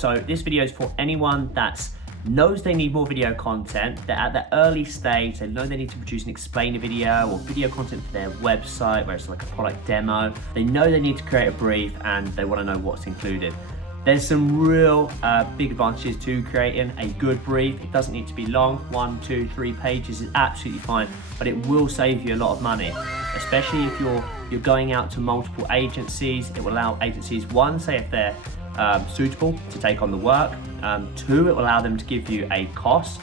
So this video is for anyone that knows they need more video content. They're at the early stage, they know they need to produce and explain a video or video content for their website where it's like a product demo. They know they need to create a brief and they want to know what's included. There's some real big advantages to creating a good brief. It doesn't need to be long, 1, 2, 3 pages is absolutely fine, but it will save you a lot of money, especially if you're going out to multiple agencies. It will allow agencies, one, say if they're suitable to take on the work, 2, it will allow them to give you a cost,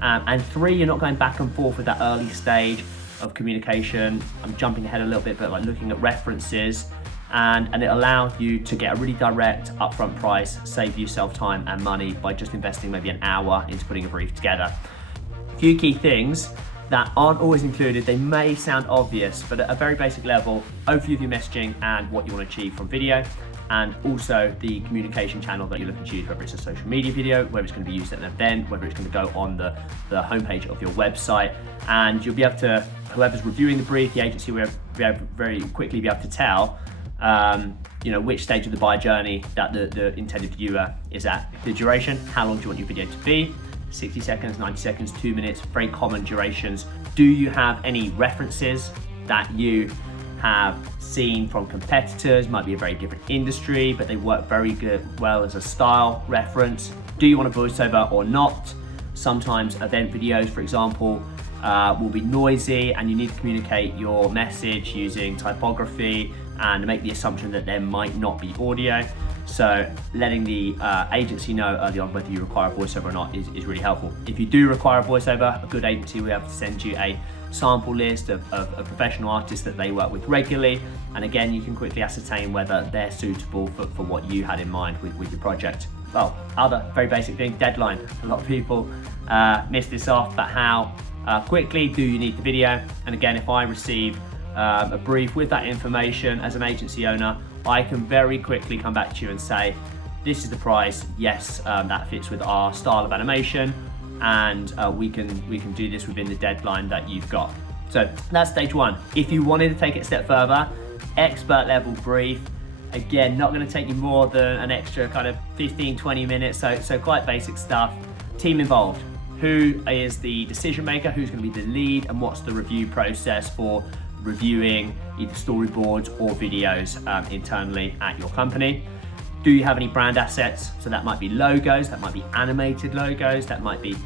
and 3, you're not going back and forth with that early stage of communication. I'm jumping ahead a little bit, but like looking at references, and it allows you to get a really direct upfront price, save yourself time and money by just investing maybe an hour into putting a brief together. A few key things that aren't always included. They may sound obvious, but at a very basic level, overview of your messaging and what you want to achieve from video, and also the communication channel that you're looking to use, whether it's a social media video, whether it's going to be used at an event, whether it's going to go on the homepage of your website. And you'll be able to, whoever's reviewing the brief, the agency will very quickly be able to tell which stage of the buyer journey that the intended viewer is at. The duration, how long do you want your video to be? 60 seconds, 90 seconds, 2 minutes, very common durations. Do you have any references that you have seen from competitors? Might be a very different industry, but they work very well as a style reference. Do you want a voiceover or not? Sometimes event videos, for example, will be noisy and you need to communicate your message using typography and make the assumption that there might not be audio. So letting the agency know early on whether you require a voiceover or not is really helpful. If you do require a voiceover, a good agency will be able to send you a sample list of professional artists that they work with regularly. And again, you can quickly ascertain whether they're suitable for what you had in mind with your project. Well, other very basic thing, deadline. A lot of people miss this off, but how quickly do you need the video? And again, if I receive a brief with that information as an agency owner, I can very quickly come back to you and say, this is the price, yes, that fits with our style of animation, and we can do this within the deadline that you've got. So that's stage 1. If you wanted to take it a step further, expert level brief. Again, not going to take you more than an extra kind of 15-20 minutes, so quite basic stuff. Team involved. Who is the decision maker? Who's going to be the lead? And what's the review process for reviewing either storyboards or videos internally at your company? Do you have any brand assets? So that might be logos, that might be animated logos, that might be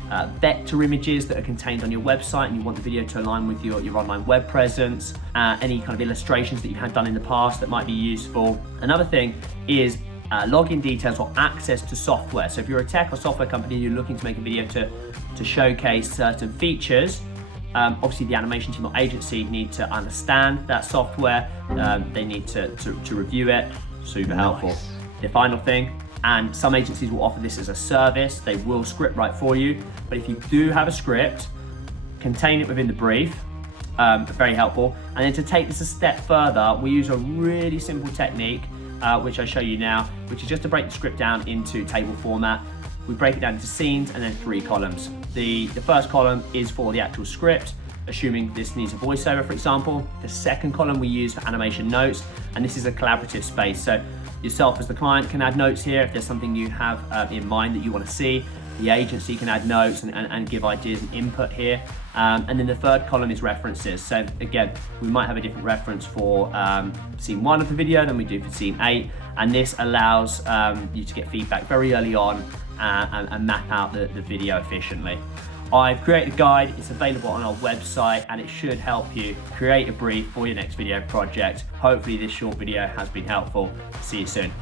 vector images that are contained on your website and you want the video to align with your online web presence, any kind of illustrations that you've had done in the past that might be useful. Another thing is login details or access to software. So if you're a tech or software company and you're looking to make a video to showcase certain features, obviously the animation team or agency need to understand that software. They need to review it. Super helpful. The final thing, and some agencies will offer this as a service, they will script write for you, but if you do have a script, contain it within the brief, very helpful. And then to take this a step further, we use a really simple technique, which I show you now, which is just to break the script down into table format. We break it down into scenes and then 3 columns. The first column is for the actual script, assuming this needs a voiceover, for example. The second column we use for animation notes, and this is a collaborative space. So yourself as the client can add notes here if there's something you have in mind that you want to see. The agency can add notes and give ideas and input here. And then the third column is references. So again, we might have a different reference for scene 1 of the video than we do for scene 8. And this allows you to get feedback very early on and map out the video efficiently. I've created a guide, it's available on our website, and it should help you create a brief for your next video project. Hopefully this short video has been helpful. See you soon.